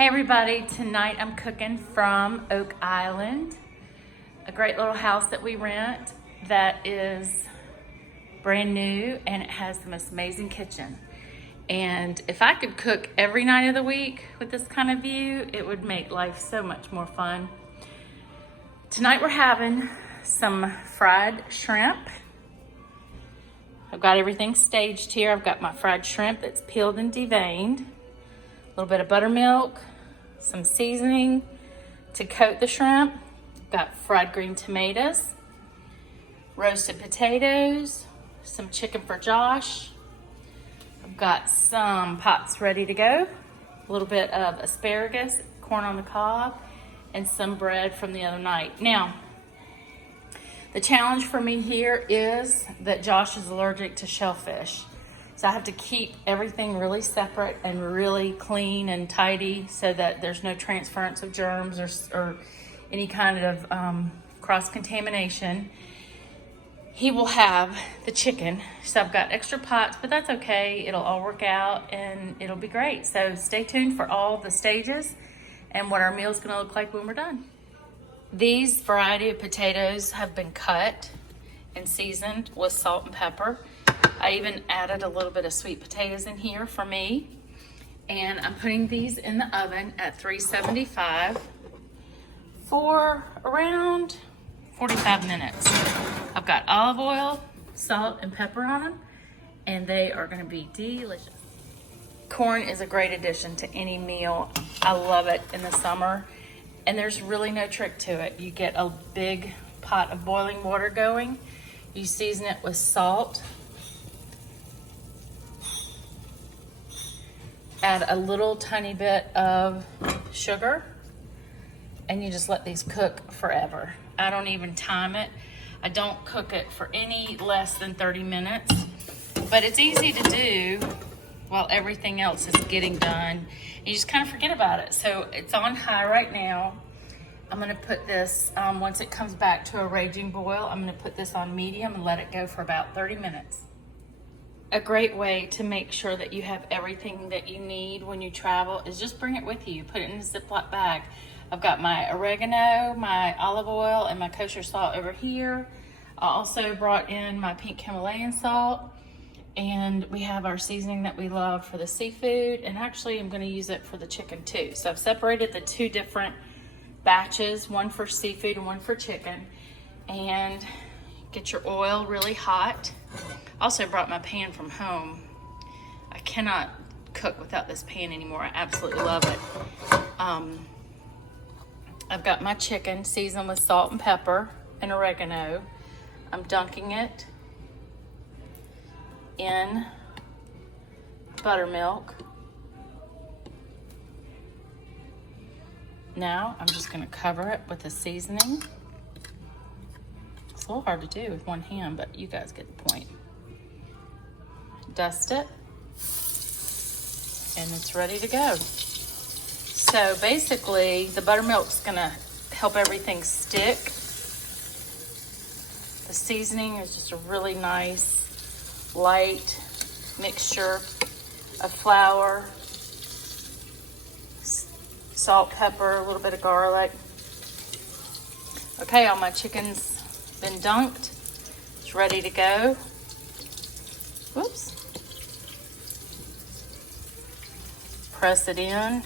Hey everybody, tonight I'm cooking from Oak Island, a great little house that we rent that is brand new and it has the most amazing kitchen. And if I could cook every night of the week with this kind of view, it would make life so much more fun. Tonight we're having some fried shrimp. I've got everything staged here. I've got my fried shrimp that's peeled and deveined, a little bit of buttermilk, some seasoning to coat the shrimp. Got fried green tomatoes, roasted potatoes, some chicken for Josh. I've got some pots ready to go, a little bit of asparagus, corn on the cob, and some bread from the other night. Now, the challenge for me here is that Josh is allergic to shellfish. So I have to keep everything really separate and really clean and tidy so that there's no transference of germs or any kind of cross-contamination. He will have the chicken. So I've got extra pots, but that's okay. It'll all work out and it'll be great. So stay tuned for all the stages and what our meal's gonna look like when we're done. These variety of potatoes have been cut and seasoned with salt and pepper. I even added a little bit of sweet potatoes in here for me. And I'm putting these in the oven at 375 for around 45 minutes. I've got olive oil, salt, and pepper on them, and they are gonna be delicious. Corn is a great addition to any meal. I love it in the summer. And there's really no trick to it. You get a big pot of boiling water going. You season it with salt. Add a little tiny bit of sugar. And you just let these cook forever. I don't even time it. I don't cook it for any less than 30 minutes. But it's easy to do while everything else is getting done. You just kind of forget about it. So it's on high right now. I'm gonna put this, once it comes back to a raging boil, I'm gonna put this on medium and let it go for about 30 minutes. A great way to make sure that you have everything that you need when you travel is just bring it with you. Put it in a Ziploc bag. I've got my oregano, my olive oil, and my kosher salt over here. I also brought in my pink Himalayan salt. And we have our seasoning that we love for the seafood, and actually I'm going to use it for the chicken too. So I've separated the two different batches, one for seafood and one for chicken. And get your oil really hot. Also brought my pan from home. I cannot cook without this pan anymore. I absolutely love it. I've got my chicken seasoned with salt and pepper and oregano. I'm dunking it in buttermilk. Now I'm just gonna cover it with the seasoning. It's a little hard to do with one hand, but you guys get the point. Dust it, and it's ready to go. So basically, the buttermilk's gonna help everything stick. The seasoning is just a really nice light mixture of flour, salt, pepper, a little bit of garlic. Okay, all my chicken's been dunked. It's ready to go. Whoops. Press it in.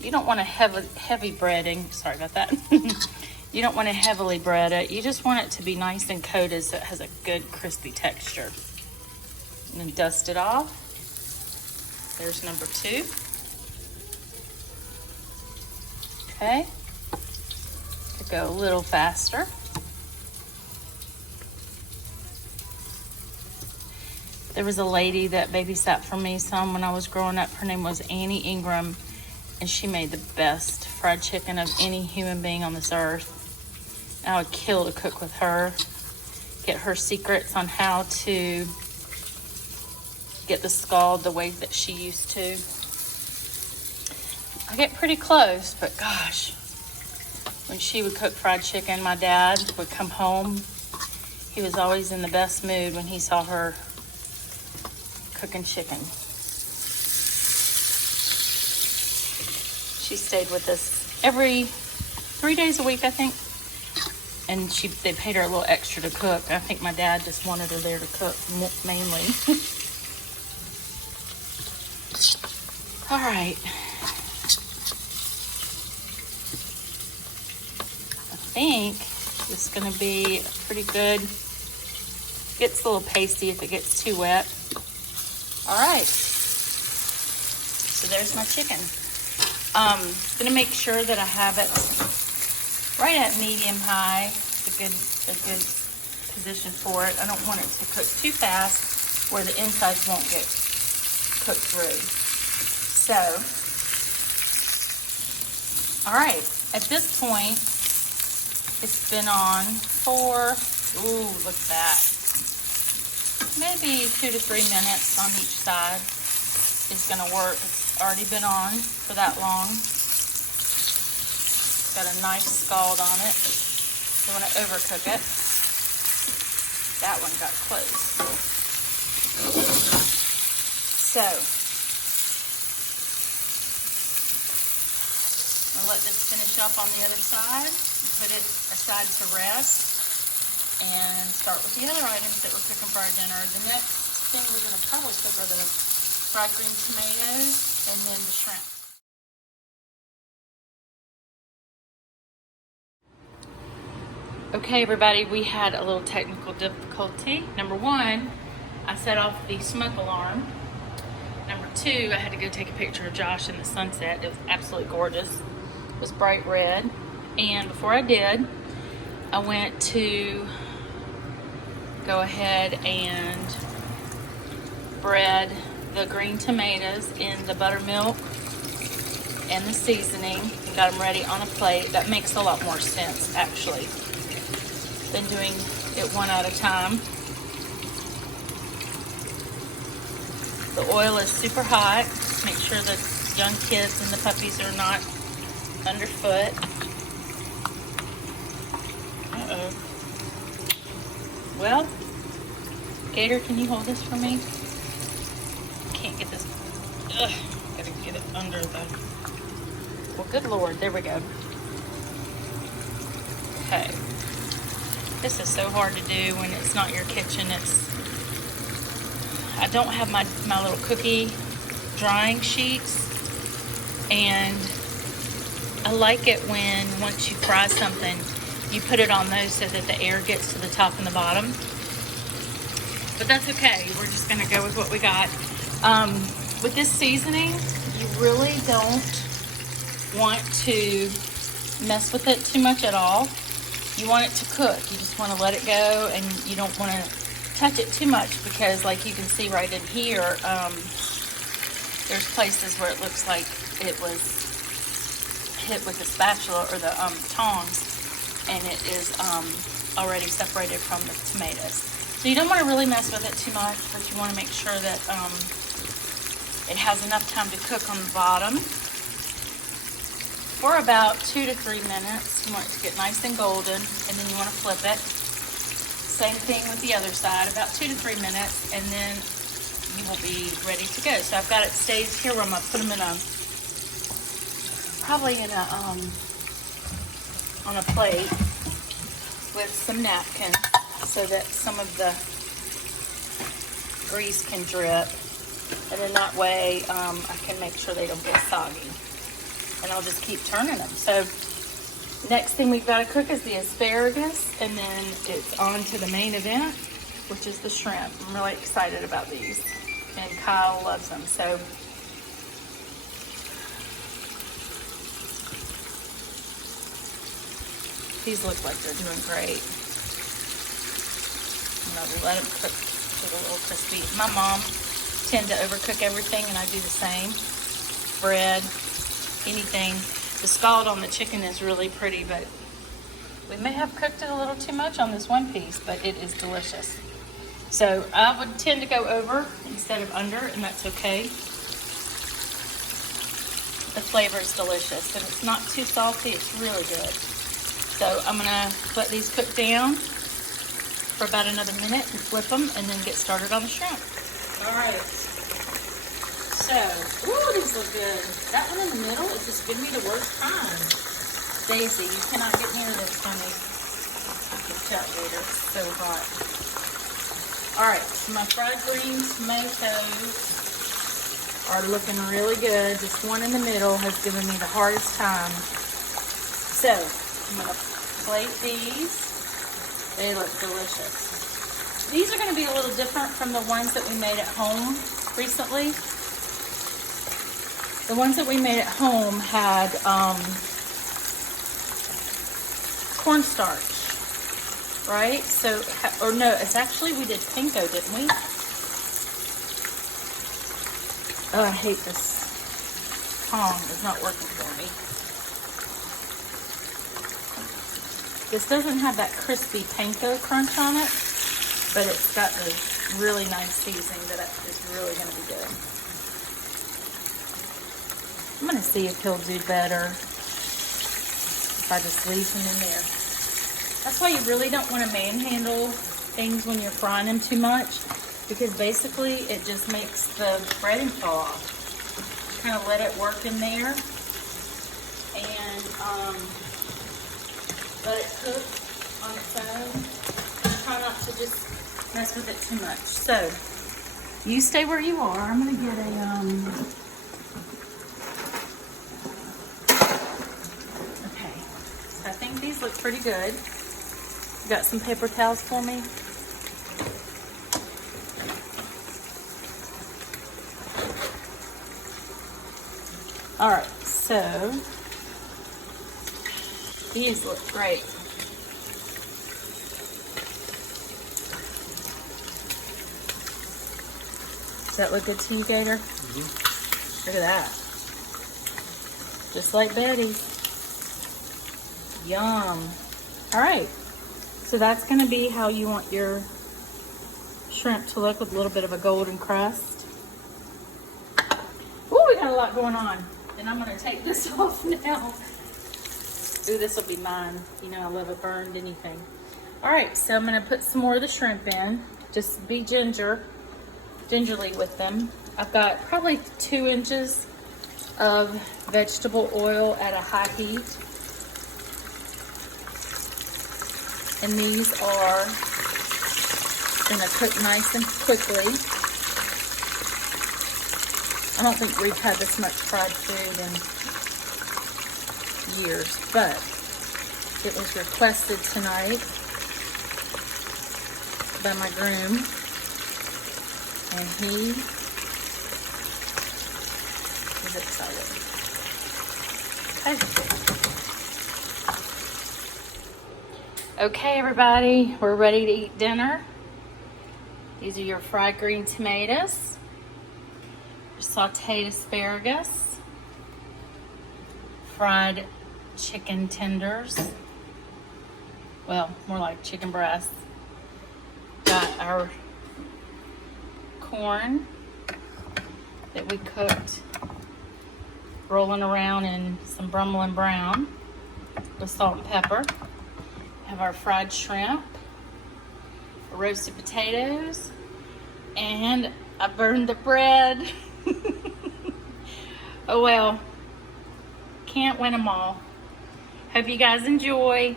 You don't want a heavy breading. Sorry about that. You don't want to heavily bread it. You just want it to be nice and coated so it has a good crispy texture. And then dust it off. There's number 2. Okay. Could go a little faster. There was a lady that babysat for me some when I was growing up. Her name was Annie Ingram, and she made the best fried chicken of any human being on this earth. I would kill to cook with her, get her secrets on how to get the scald the way that she used to. I get pretty close, but gosh, when she would cook fried chicken, my dad would come home. He was always in the best mood when he saw her cooking chicken. She stayed with us every 3 days a week, I think. And they paid her a little extra to cook. I think my dad just wanted her there to cook mainly. All right. I think it's gonna be pretty good. Gets a little pasty if it gets too wet. All right. So there's my chicken. Gonna make sure that I have it right at medium high. It's a good position for it. I don't want it to cook too fast where the insides won't get cooked through. So, all right. At this point, it's been on for, ooh, look at that. Maybe 2 to 3 minutes on each side is gonna work. It's already been on for that long. Got a nice scald on it. Don't want to overcook it. That one got close. So, I'll let this finish up on the other side. Put it aside to rest. And start with the other items that we're cooking for our dinner. The next thing we're going to probably cook are the fried green tomatoes and then the shrimp. Okay, everybody, we had a little technical difficulty. Number one, I set off the smoke alarm. Number two, I had to go take a picture of Josh in the sunset. It was absolutely gorgeous. It was bright red. And before I did, I went to go ahead and bread the green tomatoes in the buttermilk and the seasoning and got them ready on a plate. That makes a lot more sense, actually, than doing it one at a time. The oil is super hot. Make sure the young kids and the puppies are not underfoot. Uh-oh. Well, Gator, can you hold this for me? Can't get this. Ugh, gotta get it under the. Well, good Lord, there we go. Okay. This is so hard to do when it's not your kitchen. I don't have my little cookie drying sheets, and I like it when once you fry something, you put it on those so that the air gets to the top and the bottom. But that's okay. We're just gonna go with what we got. With this seasoning, you really don't want to mess with it too much at all. You want it to cook. You just want to let it go, and you don't want to touch it too much because, like you can see right in here, there's places where it looks like it was hit with the spatula or the tongs, and it is already separated from the tomatoes. So you don't want to really mess with it too much, but you want to make sure that it has enough time to cook on the bottom for about 2 to 3 minutes. You want it to get nice and golden, and then you want to flip it. Same thing with the other side, about 2 to 3 minutes, and then you will be ready to go. So I've got it staged here where I'm gonna put them in probably in a on a plate with some napkins so that some of the grease can drip, and then that way I can make sure they don't get soggy. And I'll just keep turning them. So next thing we've got to cook is the asparagus, and then it's on to the main event, which is the shrimp. I'm really excited about these, and Kyle loves them. So these look like they're doing great. I'm gonna let them cook to a little crispy. My mom tend to overcook everything, and I do the same. Bread, anything. The scald on the chicken is really pretty, but we may have cooked it a little too much on this one piece, but it is delicious. So I would tend to go over instead of under, and that's okay. The flavor is delicious, and it's not too salty. It's really good. So I'm gonna let these cook down for about another minute and flip them, and then get started on the shrimp. All right. So, woo, Ooh, these look good. That one in the middle is just giving me the worst time. Daisy, you cannot get near this, honey. Watch out, Gator. It's so hot. Alright, so my fried green tomatoes are looking really good. Just one in the middle has given me the hardest time. So, I'm going to plate these. They look delicious. These are going to be a little different from the ones that we made at home recently. The ones that we made at home had cornstarch, right? So, or no, it's actually, we did panko, didn't we? Oh, I hate this tong. It's not working for me. This doesn't have that crispy panko crunch on it, but it's got the really nice seasoning that is really going to be good. I'm going to see if he'll do better if I just leave him in there. That's why you really don't want to manhandle things when you're frying them too much, because basically it just makes the breading fall off. Kind of let it work in there and let it cook on its own. Try not to just mess with it too much. So, you stay where you are. I'm going to get a, okay. So I think these look pretty good. You got some paper towels for me? All right, so these look great. Does that look good to you, Gator? Mm-hmm. Look at that. Just like Betty. Yum. All right, so that's gonna be how you want your shrimp to look, with a little bit of a golden crust. Ooh, we got a lot going on. And I'm gonna take this off now. Ooh, this will be mine. You know I love a burned anything. All right, so I'm gonna put some more of the shrimp in. Just be gingerly with them. I've got probably 2 inches of vegetable oil at a high heat. And these are gonna cook nice and quickly. I don't think we've had this much fried food in years, but it was requested tonight by my groom, and he is excited. Okay, everybody, we're ready to eat dinner. These are your fried green tomatoes, your sauteed asparagus, fried chicken tenders, well, more like chicken breasts. Got our corn that we cooked, rolling around in some Brummelin brown with salt and pepper. Have our fried shrimp, roasted potatoes, and I burned the bread. Oh well, can't win them all. Hope you guys enjoy.